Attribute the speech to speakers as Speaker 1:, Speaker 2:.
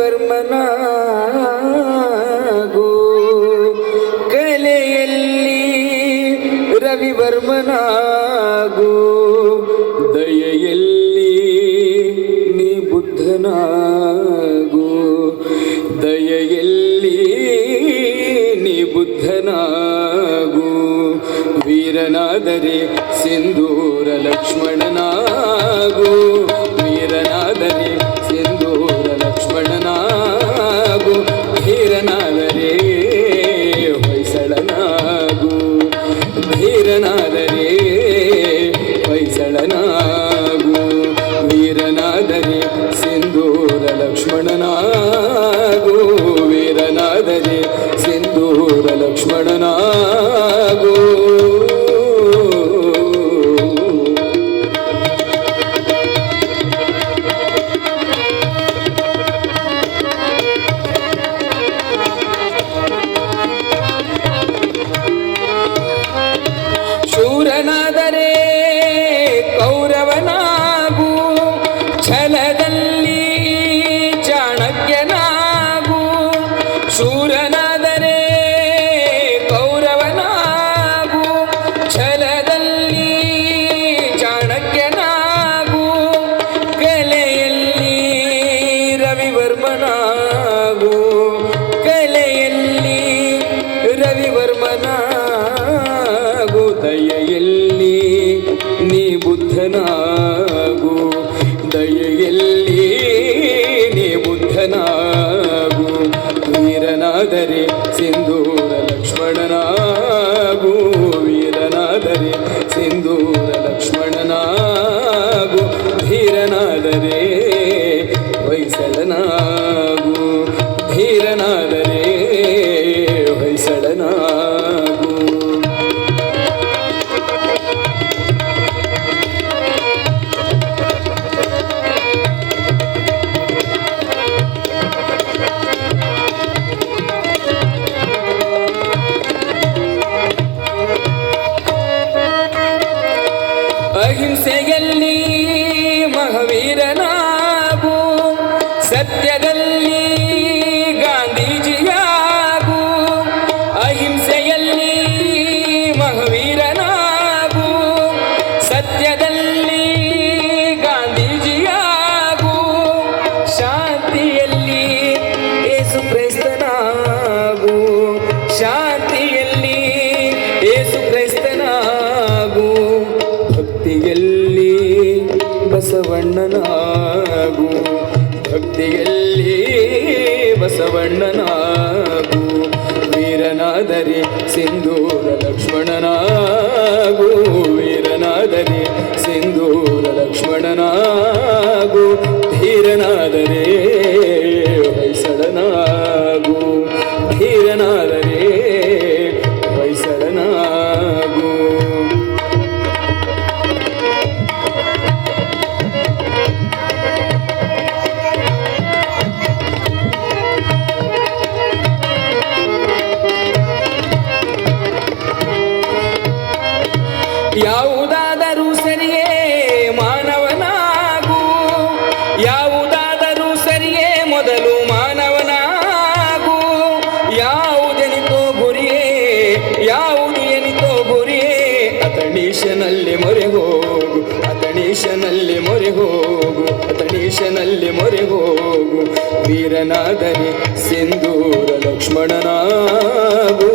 Speaker 1: ರವಿವರ್ಮನಾಗು ಕಲೆಯಲ್ಲಿ ರವಿವರ್ಮನಾಗು. ದಯೆಯಲ್ಲಿ ನೀ ಬುದ್ಧನಾಗು. ದಯೆಯಲ್ಲಿ ನೀ ಬುದ್ಧನಾಗು. ವೀರನಾದರೆ ಸಿಂಧೂರ ಲಕ್ಷ್ಮಣನ ಬಸವಣ್ಣನಾಗು. ಭಕ್ತಿಯಲ್ಲಿ ಬಸವಣ್ಣನಾಗು. ವೀರನಾದರೆ ಸಿಂಧೂರ ಲಕ್ಷ್ಮಣನಾಗು. ವೀರನಾದರೆ ಸಿಂಧೂರ ಲಕ್ಷ್ಮಣನಾಗು. ಧೀರನಾದರೆ ಹೋಗು ಅತನೀಶನಲ್ಲಿ ಮೊರೆ ಹೋಗು ವೀರನಾದರೆ ಸಿಂಧೂರ ಲಕ್ಷ್ಮಣನಾಗು.